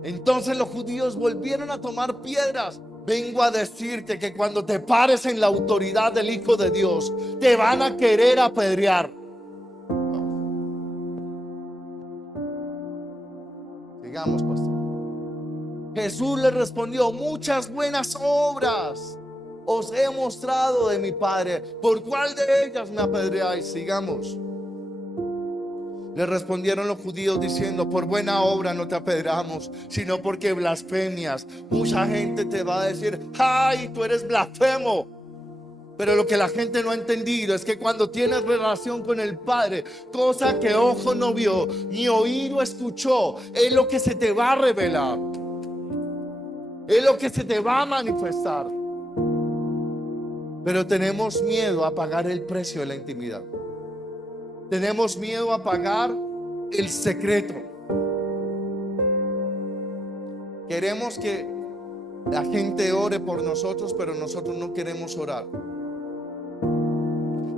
Entonces los judíos volvieron a tomar piedras. Vengo a decirte que cuando te pares en la autoridad del Hijo de Dios, te van a querer apedrear. Sigamos, pastor. Jesús le respondió, muchas buenas obras os he mostrado de mi Padre, ¿por cuál de ellas me apedreáis? Sigamos. Le respondieron los judíos diciendo, por buena obra no te apedreamos, sino porque blasfemias. Mucha gente te va a decir, ay, tú eres blasfemo. Pero lo que la gente no ha entendido es que cuando tienes relación con el Padre, cosa que ojo no vio, ni oído escuchó, es lo que se te va a revelar, es lo que se te va a manifestar. Pero tenemos miedo a pagar el precio de la intimidad. Tenemos miedo a pagar el secreto. Queremos que la gente ore por nosotros, pero nosotros no queremos orar.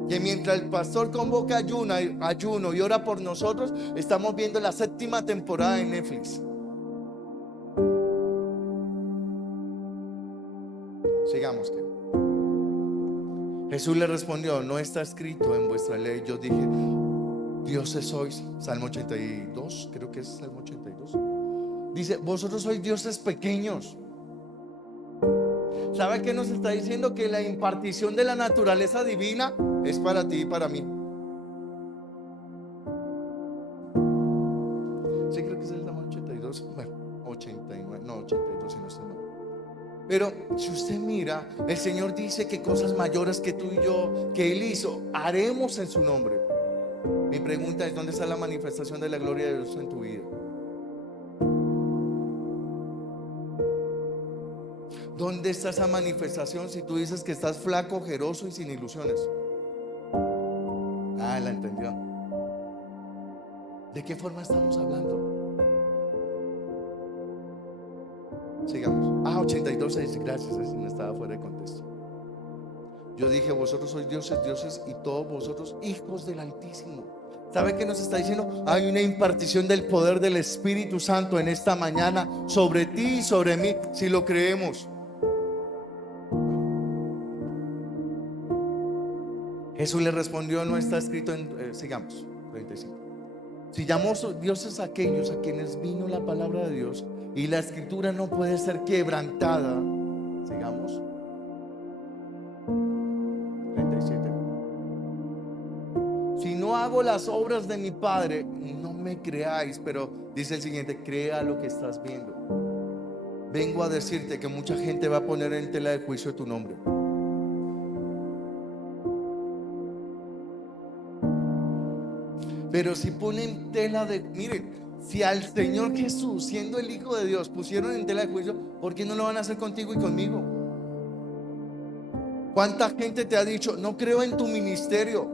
Que mientras el pastor convoca ayuno y ora por nosotros, estamos viendo la 7ª temporada de Netflix. Sigamos. Jesús le respondió, no está escrito en vuestra ley. Yo dije, dioses sois. Salmo 82, creo que es Salmo 82. Dice, vosotros sois dioses pequeños. ¿Sabe qué nos está diciendo? Que la impartición de la naturaleza divina es para ti y para mí. Sí, creo que es el Salmo 82. Bueno, 89, no, 82 si no está mal. Pero si usted mira, el Señor dice que cosas mayores que tú y yo, que Él hizo, haremos en su nombre. Mi pregunta es, ¿dónde está la manifestación de la gloria de Dios en tu vida? ¿Dónde está esa manifestación si tú dices que estás flaco, ojeroso y sin ilusiones? Ah, la entendió. ¿De qué forma estamos hablando? Sigamos. 82, gracias, no estaba fuera de contexto. Yo dije, vosotros sois dioses y todos vosotros hijos del Altísimo. ¿Sabe qué nos está diciendo? Hay una impartición del poder del Espíritu Santo en esta mañana sobre ti y sobre mí, si lo creemos. Jesús le respondió, no está escrito en, sigamos, 35. Si llamamos dioses a aquellos a quienes vino la palabra de Dios, y la escritura no puede ser quebrantada, sigamos. hago las obras de mi Padre, no me creáis. Pero dice el siguiente: crea lo que estás viendo. Vengo a decirte que mucha gente va a poner en tela de juicio tu nombre. Pero si ponen tela de... Miren, si al Señor Jesús, siendo el Hijo de Dios, pusieron en tela de juicio, ¿por qué no lo van a hacer contigo y conmigo? ¿Cuánta gente te ha dicho: no creo en tu ministerio,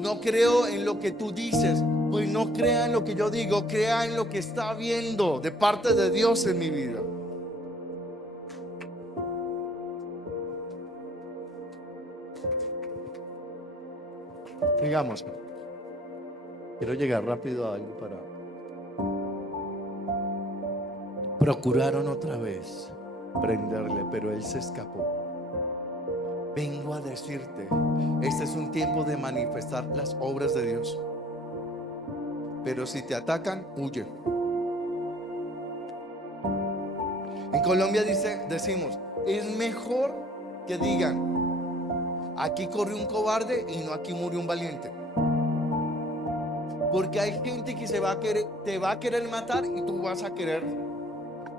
no creo en lo que tú dices? Pues no crea en lo que yo digo, crea en lo que está viendo de parte de Dios en mi vida. Digamos, quiero llegar rápido a algo para... Procuraron otra vez prenderle, pero él se escapó. Vengo a decirte, este es un tiempo de manifestar las obras de Dios. Pero si te atacan, huye. En Colombia decimos: es mejor que digan, aquí corrió un cobarde y no aquí murió un valiente. Porque hay gente que te va a querer matar y tú vas a querer.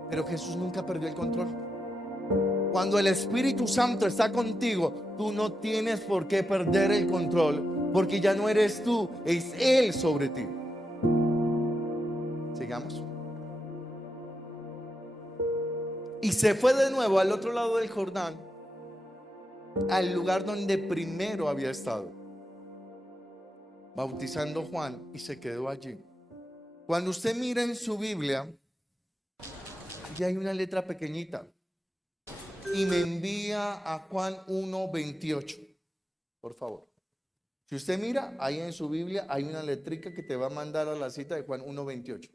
Pero Jesús nunca perdió el control. Cuando el Espíritu Santo está contigo, tú no tienes por qué perder el control, porque ya no eres tú, es Él sobre ti. Sigamos. Y se fue de nuevo al otro lado del Jordán, al lugar donde primero había estado, bautizando a Juan, y se quedó allí. Cuando usted mira en su Biblia, ya hay una letra pequeñita: y me envía a Juan 1:28. Por favor, si usted mira ahí en su Biblia, hay una letrica que te va a mandar a la cita de Juan 1:28.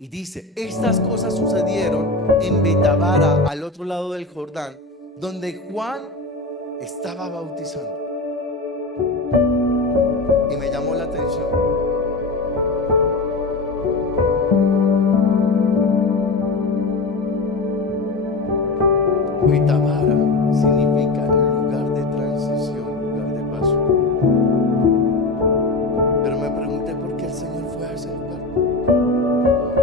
Y dice: estas cosas sucedieron en Betabara, al otro lado del Jordán, donde Juan estaba bautizando. Y me llamó la atención. Betabara significa lugar de transición, lugar de paso. Pero me pregunté por qué el Señor fue a ese lugar.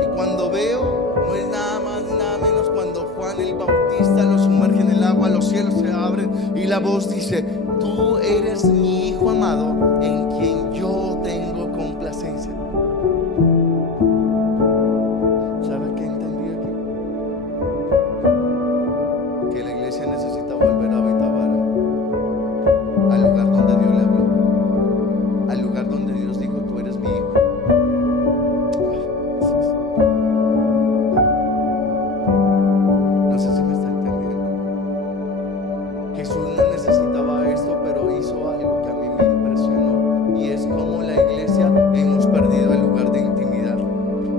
Y cuando veo, no es nada más ni nada menos, cuando Juan el Bautista lo sumerge en el agua, los cielos se abren y la voz dice: tú eres mi Hijo amado, en quien yo tengo complacencia. ¿Sabe qué entendí aquí? Que la iglesia necesita volver a Betabara, al lugar donde Dios le habló, al lugar donde Dios dijo: tú eres mi hijo. No sé si me está entendiendo. Jesús no necesitaba esto, pero hizo algo que a mí me impresionó, y es como la iglesia hemos perdido el lugar de intimidad,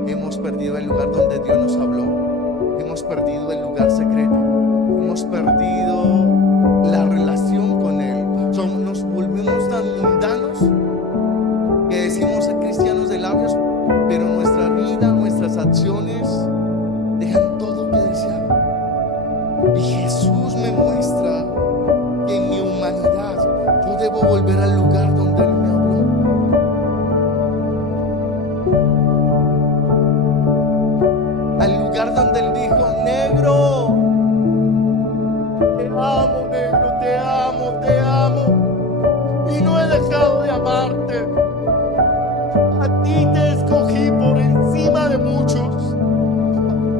hemos perdido el lugar donde Dios nos habló, hemos perdido el lugar secreto, hemos perdido la relación con Él. Nos volvimos tan mundanos que decimos ser cristianos de labios, pero nuestra vida, nuestras acciones dejan todo que desear. Y Jesús me muestra que en mi humanidad yo debo volver al lugar donde Él me habló. Al lugar donde Él dijo: negro, te amo, negro, te amo, te amo, y no he dejado de amarte. A ti te escogí por encima de muchos,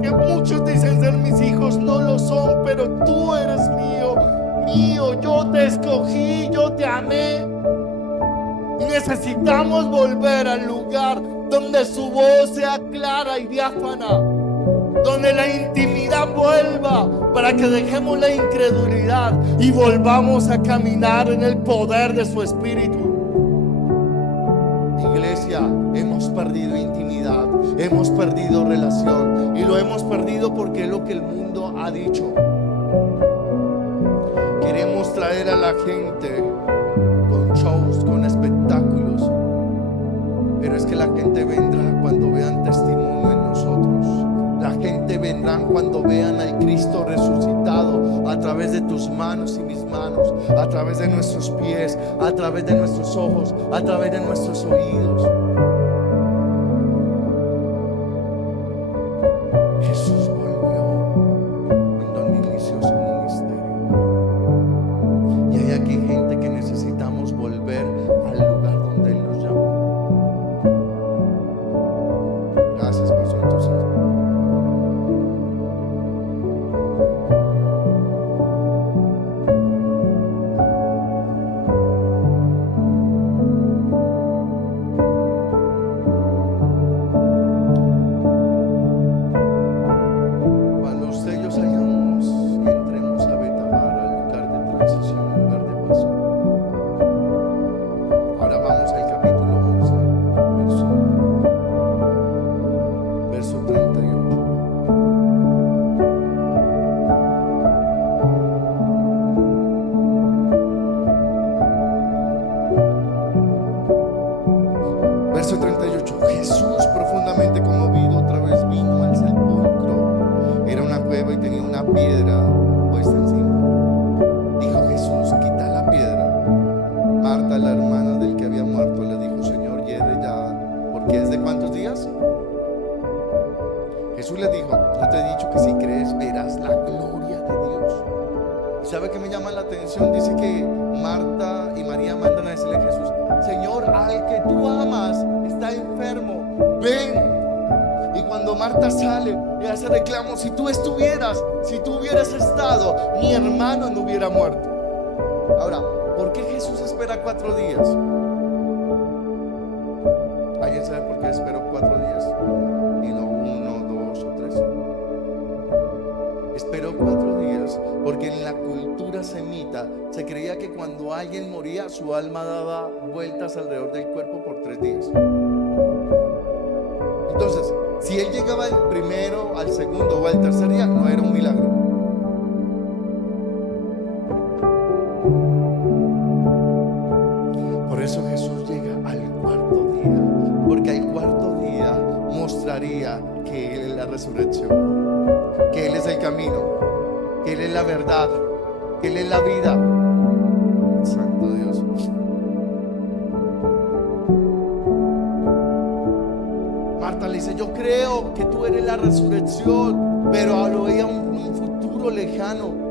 que muchos dicen ser mis hijos, no lo son, pero tú eres mío, mío. Yo te escogí, yo te amé. Y necesitamos volver al lugar donde su voz sea clara y diáfana, donde la intimidad vuelva, para que dejemos la incredulidad y volvamos a caminar en el poder de su Espíritu. Iglesia, hemos perdido intimidad, hemos perdido relación, y lo hemos perdido porque es lo que el mundo ha dicho. Queremos traer a la gente con shows, con espectáculos, pero es que la gente vendrá cuando vean testimonio en nosotros. La gente vendrá cuando vean al Cristo resucitado, a a través de tus manos y mis manos, a través de nuestros pies, a través de nuestros ojos, a través de nuestros oídos. Jesús volvió en donde inició su ministerio. Y hay aquí gente que necesitamos volver al lugar donde Él nos llamó. Gracias por su entusiasmo. Cuando usted y yo salgamos y entremos a Betabar, al lugar de transición, al lugar de paso. Ahora vamos al capítulo 11, verso 38. Verso 38. Jesús, profundamente conmovido, otra vez vino al sepulcro. Era una cueva y tenía una piedra puesta encima. Dijo Jesús: quita la piedra. Marta, la hermana del que había muerto, le dijo: Señor, hiede ya, porque es de ¿cuántos días? Jesús le dijo: yo te he dicho que si crees verás la gloria de Dios. ¿Y sabe qué me llama la atención? Dice que Marta y María mandan a decirle a Jesús: Señor, al que tú amas está enfermo, ven. Y cuando Marta sale y hace reclamo: si tú estuvieras, si tú hubieras estado, mi hermano no hubiera muerto. Ahora, ¿por qué Jesús espera 4 días? ¿Alguien sabe por qué esperó 4 días y no 1, 2 o 3? Esperó 4 días porque en la cultura semita se creía que cuando alguien moría, su alma daba vueltas alrededor del cuerpo por 3 días. Entonces, si él llegaba al primero, al segundo o al tercer día, no era un milagro. Por eso Jesús llega al 4.º día, porque al 4.º día mostraría que Él es la resurrección, que Él es el camino, que Él es la verdad, que Él es la vida. Santo Dios. Marta le dice: yo creo que tú eres la resurrección, pero lo veía un futuro lejano.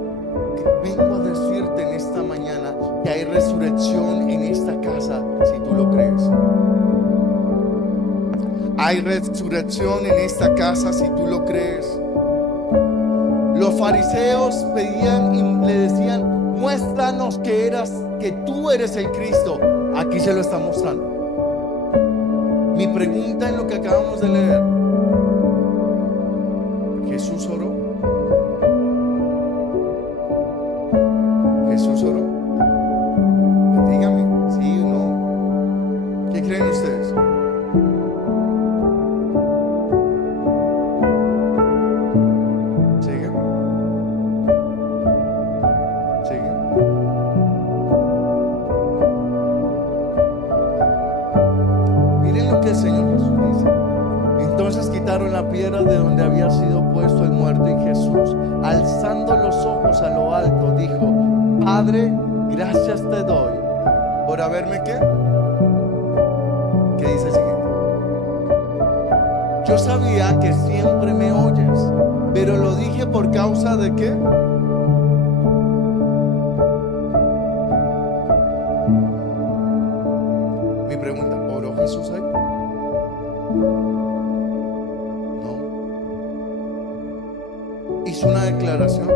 Vengo a decirte en esta mañana que hay resurrección en esta casa si tú lo crees. Hay resurrección en esta casa si tú lo crees. Los fariseos pedían y le decían: muéstranos que tú eres el Cristo. Aquí se lo está mostrando. Mi pregunta en lo que acabamos de leer: ¿Jesús oró? ¿Jesús oró? Pues dígame, sí o no. ¿Qué creen ustedes? Sigue. Sigue. Miren lo que el Señor Jesús dice. Entonces quitaron la piedra de donde había sido puesto el muerto, y Jesús, alzando los ojos a lo alto, dijo: Padre, gracias te doy por haberme ¿qué? ¿Qué dice el siguiente? Yo sabía que siempre me oyes, pero lo dije por causa de ¿qué? Mi pregunta: ¿oró Jesús ahí? No. Hizo una declaración.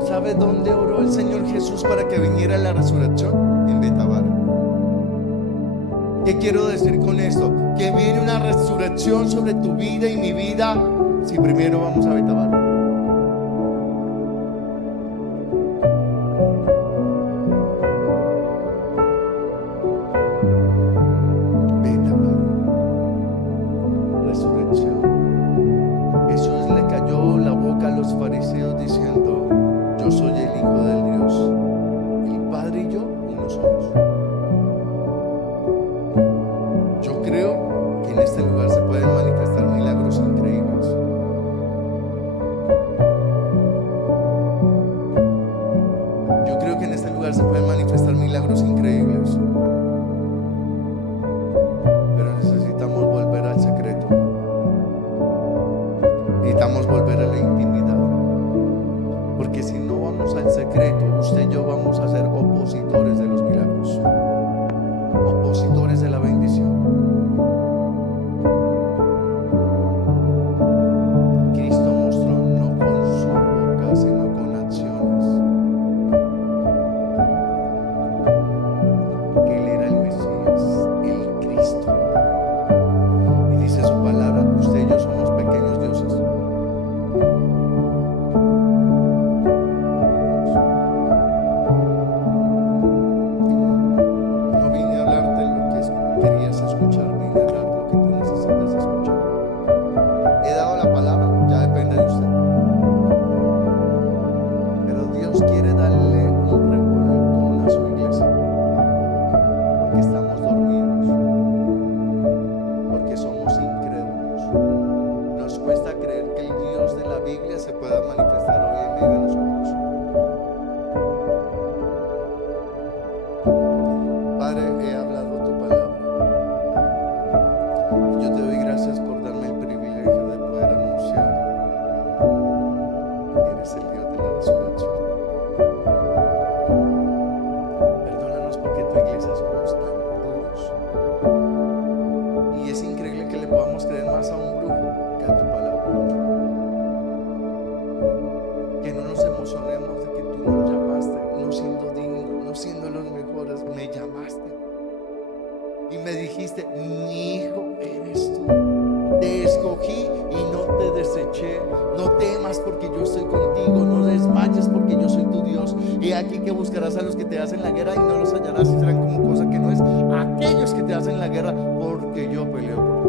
¿Sabe dónde oró el Señor Jesús para que viniera la resurrección? En Betabar. ¿Qué quiero decir con esto? Que viene una resurrección sobre tu vida y mi vida si primero vamos a Betabar. Betabar. Resurrección. Jesús le cayó la boca a los fariseos diciendo: yo soy el Hijo del Dios. El Padre y yo uno somos. Yo creo que en este lugar se pueden manifestar milagros increíbles. lugar se pueden manifestar milagros increíbles, pero necesitamos volver al secreto. Necesitamos volver a la intimidad, porque si no vamos al secreto, usted y yo vamos a ser opositores de los milagros, opositores de la bendición. Cristo mostró no con su boca, sino con acciones, que Él era el Mesías, el Cristo. Y dice su palabra, usted y yo somos pequeños dioses. No vine a hablarte lo que querías escuchar, vine a hablar lo que tú necesitas escuchar. He dado la palabra, ya depende de usted. Pero Dios quiere darle un revolcón a su iglesia, porque estamos dormidos, porque somos incrédulos. Nos cuesta creer que el Dios de la Biblia se pueda manifestar hoy en medio de nosotros. Padre, he hablado tu palabra y yo te doy gracias por darme el privilegio de poder anunciar que eres el Dios de la resurrección. Perdónanos porque tu iglesia somos tan duros, y es increíble que le podamos creer más a un brujo que a tu palabra. Que no nos emocionemos de que tú nos llamaste, no siendo dignos, no siendo los mejores, me llamaste y me dijiste: mi hijo eres tú, te escogí y no te deseché. No temas porque yo estoy contigo, no desmayes porque yo soy tu Dios. He aquí que buscarás a los que te hacen la guerra y no los hallarás, y serán como cosa que no es, aquellos que te hacen la guerra, porque yo peleo por ti.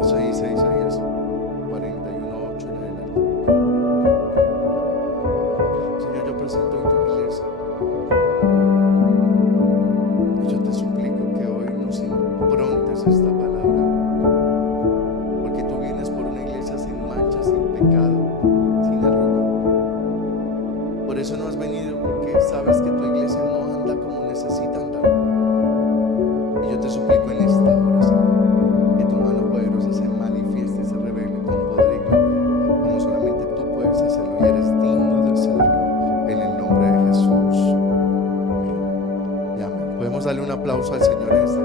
Eso dice Isaías 41:8 en adelante. Señor, yo presento hoy tu iglesia y yo te suplico que hoy nos improntes esta palabra, porque tú vienes por una iglesia sin mancha, sin pecado, sin arruga. Por eso no has venido, porque sabes que tu iglesia no anda como necesita andar. Y yo te suplico en esta hora, Señor, que tu mano poderosa se manifieste y se revele con poder y gloria, como solamente tú puedes hacerlo, y eres digno de hacerlo, en el nombre de Jesús. Amén. Y amén. Podemos darle un aplauso al Señor en esta